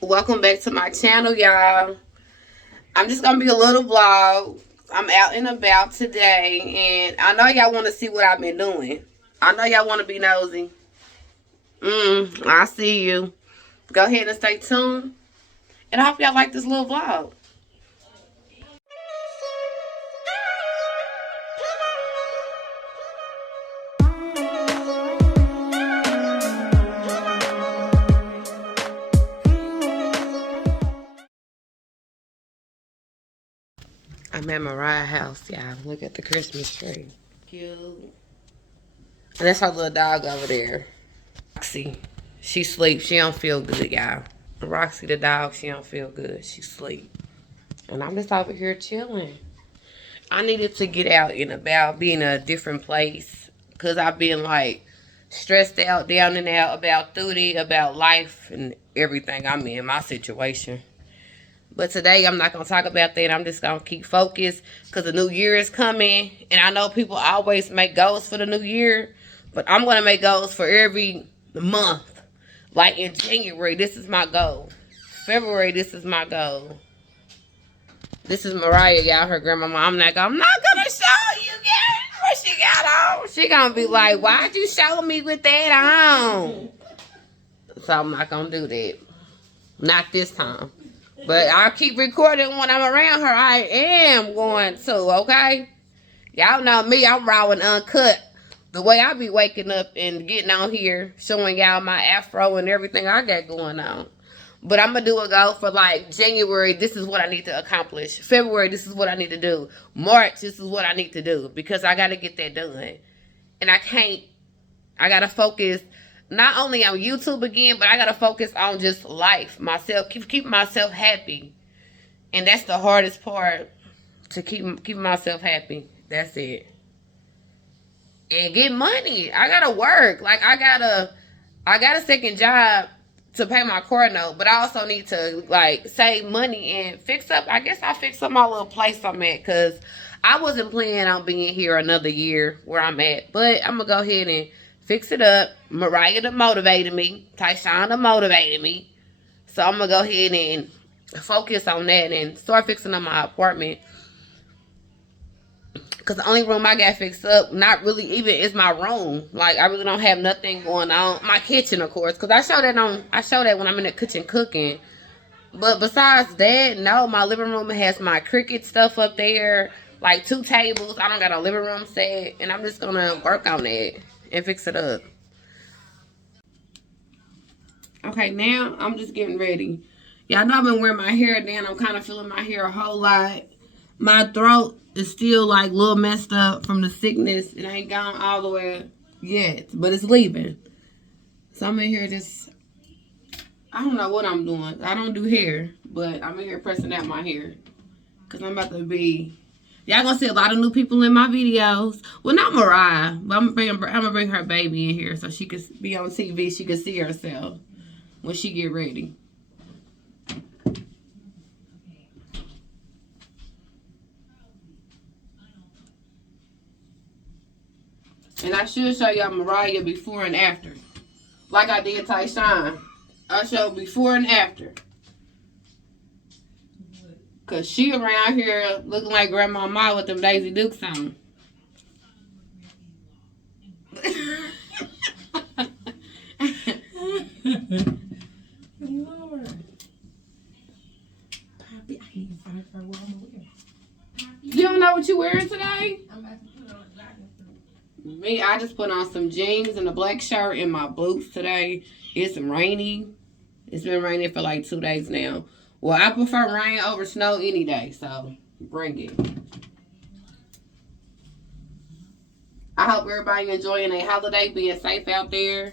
Welcome back to my channel, y'all. I'm just gonna be a little vlog. I'm out and about today, and I know y'all want to see what I've been doing. I know y'all want to be nosy. I see you. Go ahead and stay tuned, and I hope y'all like this little vlog. I'm at Mariah's house, y'all. Look at the Christmas tree. Cute. And that's her little dog over there. Roxy. She sleeps. She don't feel good, y'all. Roxy the dog, she don't feel good. She sleep. And I'm just over here chilling. I needed to get out and about, be in a different place. Because I've been like stressed out, down and out about duty, about life and everything I'm in, my situation. But today, I'm not going to talk about that. I'm just going to keep focused because the new year is coming. And I know people always make goals for the new year. But I'm going to make goals for every month. Like in January, this is my goal. February, this is my goal. This is Mariah, y'all, her grandmama. I'm not going to show you guys what she got on. She going to be like, why'd you show me with that on? So I'm not going to do that. Not this time. But I'll keep recording when I'm around her. I am going to, okay? Y'all know me. I'm raw and uncut. The way I be waking up and getting on here, showing y'all my afro and everything I got going on. But I'm going to do a goal for like January. This is what I need to accomplish. February, this is what I need to do. March, this is what I need to do. Because I got to get that done. And I got to focus not only on YouTube again, but I got to focus on just life, myself, keep myself happy. And that's the hardest part, to keep myself happy. That's it. And get money. I got to work. Like I got a second job to pay my car note, but I also need to like save money and fix up. I guess I fix up my little place I'm at because I wasn't planning on being here another year where I'm at. But I'm going to go ahead and fix it up. Mariah done motivated me. Tyshawn done motivated me. So I'm going to go ahead and focus on that and start fixing up my apartment. Because the only room I got fixed up, not really even, is my room. Like, I really don't have nothing going on. My kitchen, of course. Because I show that when I'm in the kitchen cooking. But besides that, no, my living room has my Cricut stuff up there. Like 2 tables. I don't got a living room set. And I'm just going to work on it and fix it up. Okay, now I'm just getting ready. Y'all know I've been wearing my hair down. I'm kind of feeling my hair a whole lot. My throat is still like a little messed up from the sickness. It ain't gone all the way yet, but it's leaving. So I'm in here just, I don't know what I'm doing. I don't do hair, but I'm in here pressing out my hair. Because I'm about to be, y'all gonna see a lot of new people in my videos. Well, not Mariah, but I'm gonna bring her baby in here so she could be on TV. She could see herself when she get ready. And I should show y'all Mariah before and after. Like I did Tyshawn. I showed before and after. Because she around here looking like Grandma Ma with them Daisy Dukes on. Lord. Poppy, I need to find her what I'm wearing. You don't know what you wearing today? I'm about to put on a jogging suit. Me, I just put on some jeans and a black shirt and my boots today. It's rainy. It's been raining for like 2 days now. Well, I prefer rain over snow any day, so bring it. I hope everybody enjoying a holiday, being safe out there.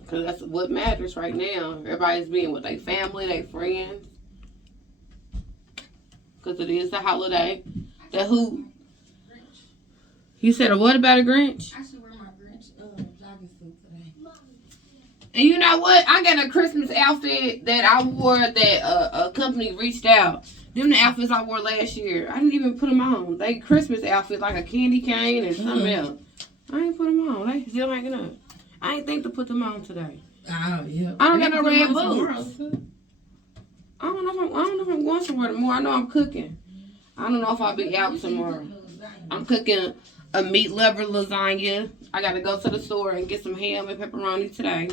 Because that's what matters right now. Everybody's being with their family, their friends. Because it is the holiday. That who? Grinch. You said, what about a Grinch? I should wear my Grinch jogging suit today. And you know what? I got a Christmas outfit that I wore that a company reached out. Them the outfits I wore last year. I didn't even put them on. They Christmas outfit like a candy cane and something else. I ain't put them on. They still hanging up. I ain't think to put them on today. Oh, yeah. I don't got no red boots. I don't know if I'm going somewhere tomorrow. I know I'm cooking. I don't know if I'll be out tomorrow. I'm cooking a meat lover lasagna. I gotta go to the store and get some ham and pepperoni today.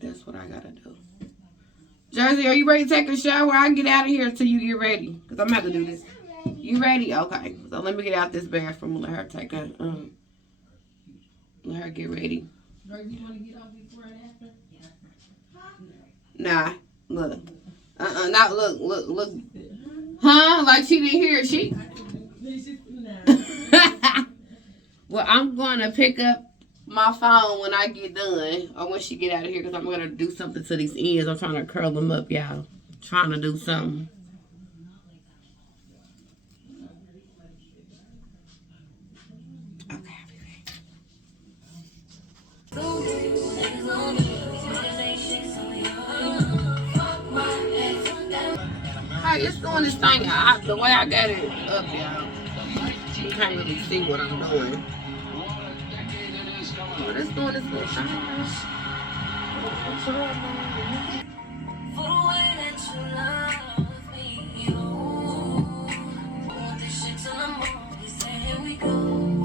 That's what I gotta do. Jersey, are you ready to take a shower? I can get out of here until you get ready. Because I'm about to do this. You ready? Okay. So let me get out this bathroom and let her take a, let her get ready. Jersey, you want to get off before and after? Nah. Look. Not look. Huh? Like she didn't hear. She. Well, I'm going to pick up my phone when I get done, or when she get out of here, because I'm going to do something to these ends. I'm trying to curl them up, y'all. Trying to do something. Okay, I'll be back. Hey, it's doing this thing. The way I got it up, y'all, you can't really see what I'm doing. But it's doing this little thing.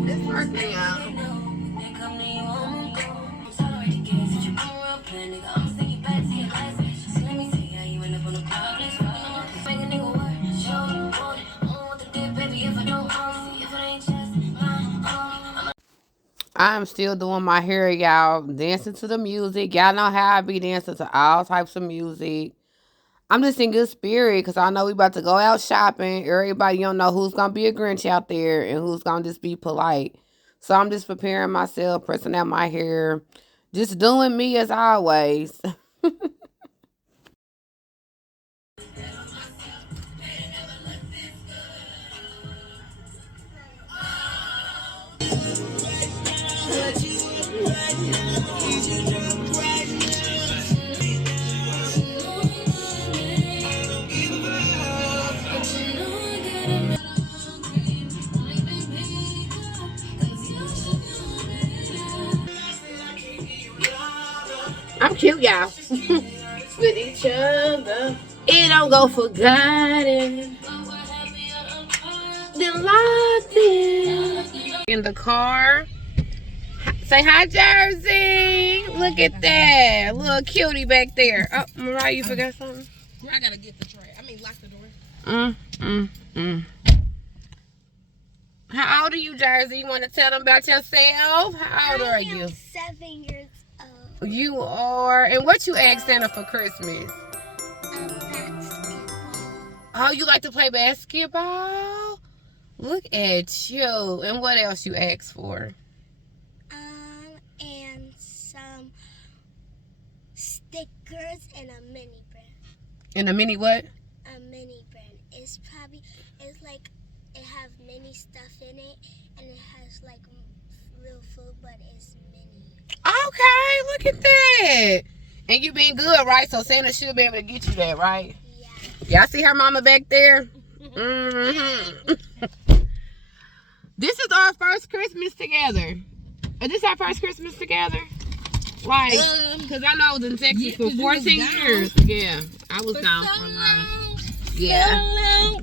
It's working, y'all. I'm still doing my hair, y'all. Dancing to the music. Y'all know how I be dancing to all types of music. I'm just in good spirit because I know we about to go out shopping. Everybody don't know who's going to be a Grinch out there and who's going to just be polite. So I'm just preparing myself, pressing out my hair. Just doing me as always. I'm cute, y'all. With each other. It don't go forgotten. Then locked in the car. Say hi, Jersey. Look at that. Little cutie back there. Oh, Mariah, you forgot something? I gotta get the tray. Lock the door. How old are you, Jersey? You want to tell them about yourself? How old are you? I'm 7 years old. You are. And what you asked Santa for Christmas? Basketball. Oh, you like to play basketball? Look at you. And what else you asked for? And some stickers and a mini brand. And a mini what? A mini brand. It's like it have mini stuff in it, and it has like real food, but it's mini. Okay, look at that. And you been good, right? So Santa should be able to get you that, right? Yeah. Y'all see her mama back there? Mm-hmm. This is our first Christmas together. Is this our first Christmas together? Like, because I know I was in Texas for 14 years. Yeah, I was gone for a while. Yeah.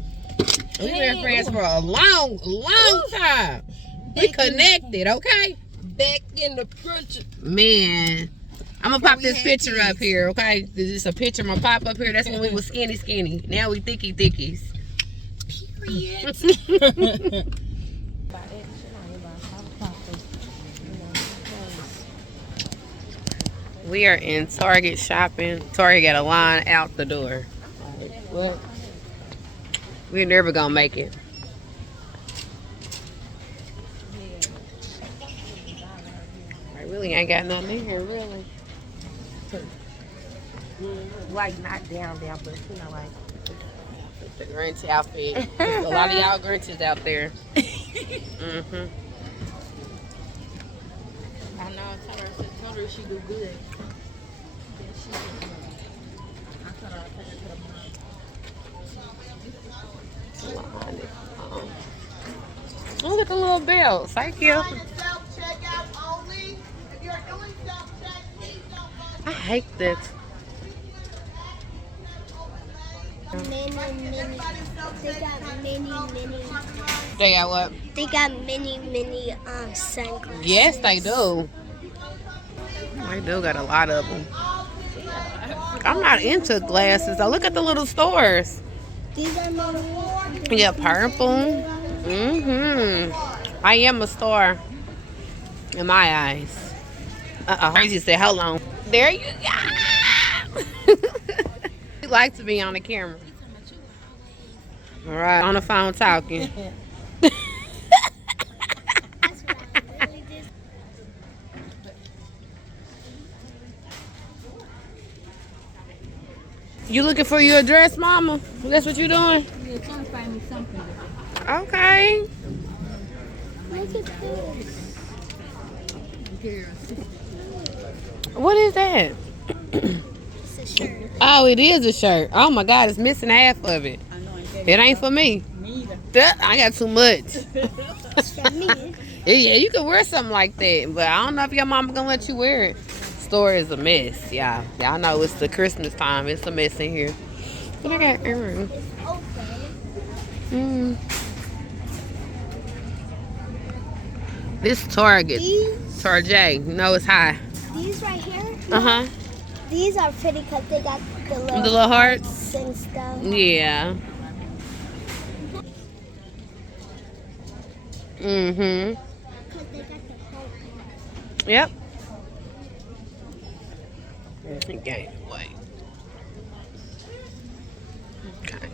We've been friends for a long time. We connected, okay? Back in the crunch. Man. I'm going to pop this picture up here, okay? This is a picture I'm going to pop up here. That's when we was skinny. Now we thickies. Period. We are in Target shopping. Target got a line out the door. What? We're never gonna make it. I really ain't got nothing in here, really. Like not down, but you know, like the Grinch outfit. A lot of y'all Grinches out there. Mm-hmm. I know. Tell her she do good. Look at the little bell. Thank you. I hate that. Mini. They got mini. They got what? They got mini sunglasses. Yes, they do. They do got a lot of them. I'm not into glasses. I look at the little stores. These are mini. Yeah, purple. I am a star in my eyes. Crazy said, hold on. There you go. You like to be on the camera. All right, on the phone talking. That's what I really did. You looking for your address, Mama? That's what you doing? Yeah, trying to find me something. Okay. Look at this. What is that? It's a shirt. Oh, it is a shirt. Oh my God, it's missing half of it. I know, It ain't for me. Me either. I got too much. It's for me. Yeah, you can wear something like that, but I don't know if your mama gonna let you wear it. Store is a mess, y'all. Y'all know it's the Christmas time. It's a mess in here. But I got earrings. It's open. This Target. These Target. You know it's high. right here. Uh-huh. These are pretty because they got the The little hearts. and stuff. Yeah. Mm-hmm. Because they got the whole. Yep. Okay, wait. Okay.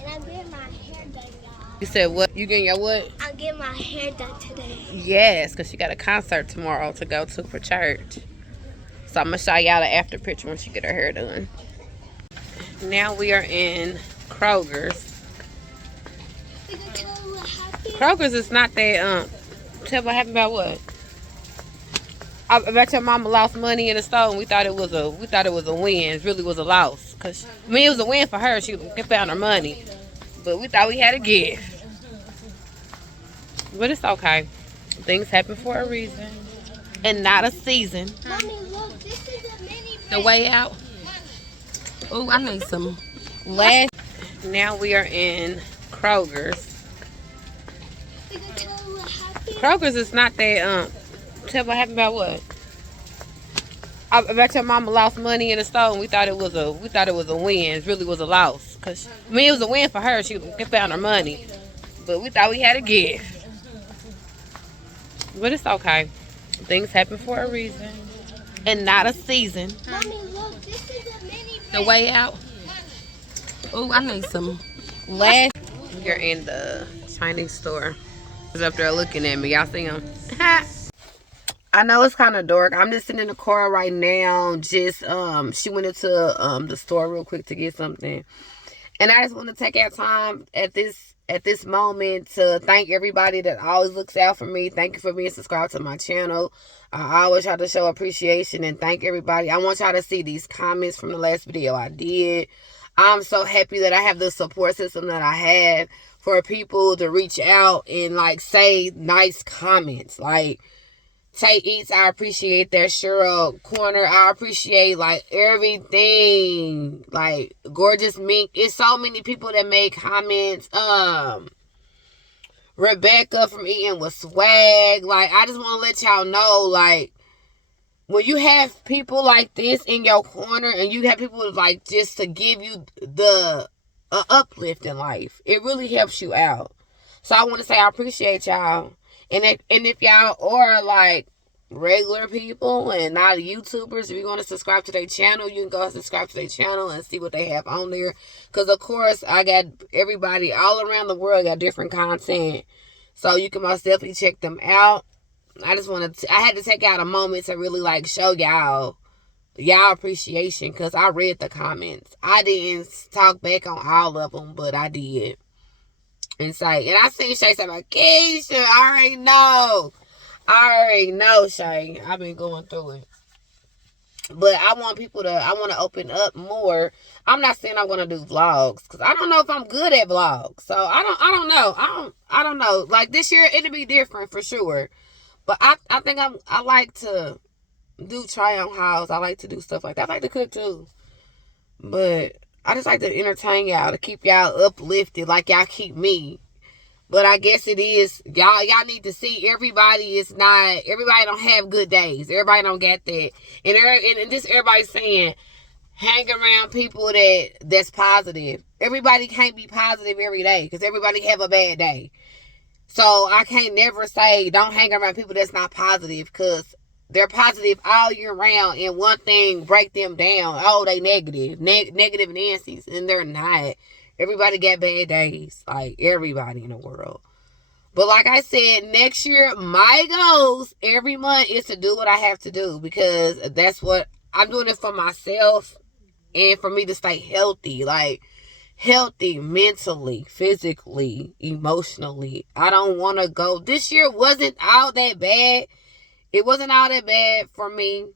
And I'm getting my hair done, y'all. You said what? You getting your what? I'm getting my hair done today. Yes, because she got a concert tomorrow to go to for church. So I'm going to show y'all the after picture when she get her hair done. Now we are in Kroger's. We can tell what happened. Kroger's is not that, tell what happened about what? I bet your mama lost money in the store and we thought it was a win. It really was a loss. Cause it was a win for her. She found her money. But we thought we had a gift. But it's okay. Things happen for a reason. And not a season. Mommy, look, this is a mini The way out. Oh, I need some. Now we are in Kroger's. We can tell what happened. Kroger's is not that, tell what happened about what? I bet your mama lost money in the store and we thought it was a win. It really was a loss. Cause it was a win for her. She found her money. But we thought we had a gift. But it's okay. Things happen for a reason. And not a season. Mommy, look, this is a mini The way out. Oh, I need some. You're in the Chinese store. He's up there looking at me. Y'all see him? I know it's kind of dark. I'm just sitting in the car right now. Just she went into the store real quick to get something, and I just want to take our time at this moment to thank everybody that always looks out for me. Thank you for being subscribed to my channel. I always try to show appreciation and thank everybody. I want y'all to see these comments from the last video I did. I'm so happy that I have the support system that I have for people to reach out and like say nice comments. Like Tay Eats, I appreciate that. Cheryl Corner, I appreciate like everything. Like Gorgeous Mink. It's so many people that make comments. Rebecca from Eating with Swag. Like, I just want to let y'all know, like, when you have people like this in your corner and you have people like just to give you the uplift in life, it really helps you out. So I want to say I appreciate y'all. And if y'all are like regular people and not YouTubers, if you want to subscribe to their channel, you can go subscribe to their channel and see what they have on there. Because, of course, I got everybody all around the world got different content. So you can most definitely check them out. I just want to, I had to take out a moment to really like show y'all appreciation because I read the comments. I didn't talk back on all of them, but I did. And I seen Shay say, like, Keisha, I already know, Shay. I've been going through it. But I want to open up more. I'm not saying I'm going to do vlogs because I don't know if I'm good at vlogs. So I don't know. I don't know. Like this year, it'll be different for sure. But I think I like to do try on hauls. I like to do stuff like that. I like to cook too. But I just like to entertain y'all, to keep y'all uplifted like y'all keep me. But I guess it is, y'all need to see everybody don't have good days. Everybody don't get that. And just everybody saying, hang around people that's positive. Everybody can't be positive every day because everybody have a bad day. So I can't never say don't hang around people that's not positive because they're positive all year round and one thing break them down. Oh, they negative Nancy's, and they're not. Everybody got bad days, like everybody in the world. But like I said, next year, my goals every month is to do what I have to do because that's what I'm doing it for myself and for me to stay healthy. Like, healthy mentally, physically, emotionally. I don't want to go. This year wasn't all that bad. It wasn't all that bad for me.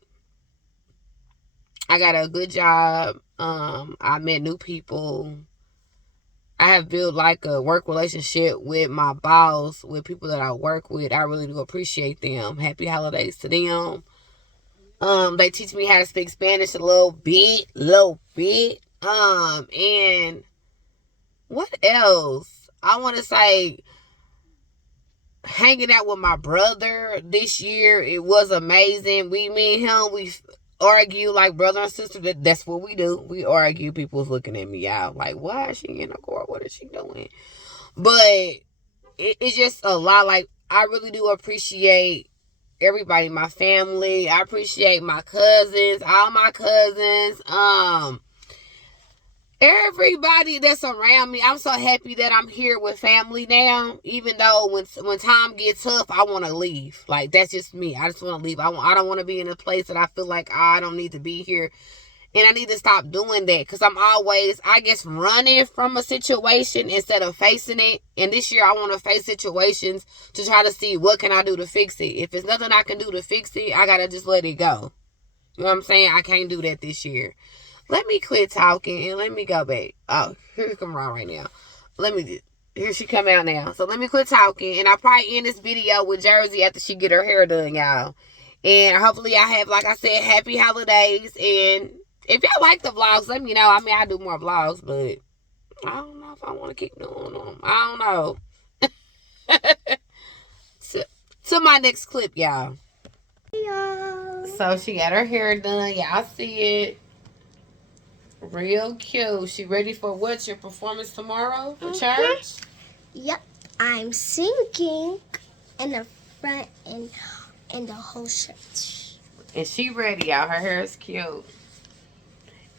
I got a good job. I met new people. I have built like a work relationship with my boss, with people that I work with. I really do appreciate them. Happy holidays to them. They teach me how to speak Spanish a little bit. And what else? I want to say hanging out with my brother this year, it was amazing. Me and him, we argue like brother and sister. That's what we do. We argue. People's looking at me out like, why is she in the court? What is she doing? But it's just a lot. Like, I really do appreciate everybody, my family. I appreciate my cousins, all my cousins. Everybody that's around me. I'm so happy that I'm here with family now. Even though when time gets tough, I want to leave. Like, that's just me. I just want to leave. I don't want to be in a place that I feel like I don't need to be here. And I need to stop doing that because I'm always, I guess, running from a situation instead of facing it. And this year I want to face situations to try to see what can I do to fix it. If there's nothing I can do to fix it, I got to just let it go. You know what I'm saying? I can't do that this year. Let me quit talking and let me go back. Oh, here she come around right now. Here she come out now. So let me quit talking. And I'll probably end this video with Jersey after she get her hair done, y'all. And hopefully I have, like I said, happy holidays. And if y'all like the vlogs, let me know. I mean, I do more vlogs, but I don't know if I want to keep doing them. I don't know. to my next clip, y'all. So she got her hair done. Y'all see it. Real cute. She ready for what? Your performance tomorrow for church? Yep. I'm singing in the front and the whole shirt. And she ready, y'all. Her hair is cute.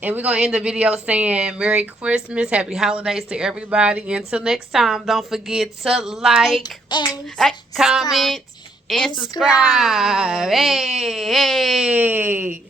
And we're going to end the video saying Merry Christmas, Happy Holidays to everybody. Until next time, don't forget to like, and comment, and subscribe. Hey, hey.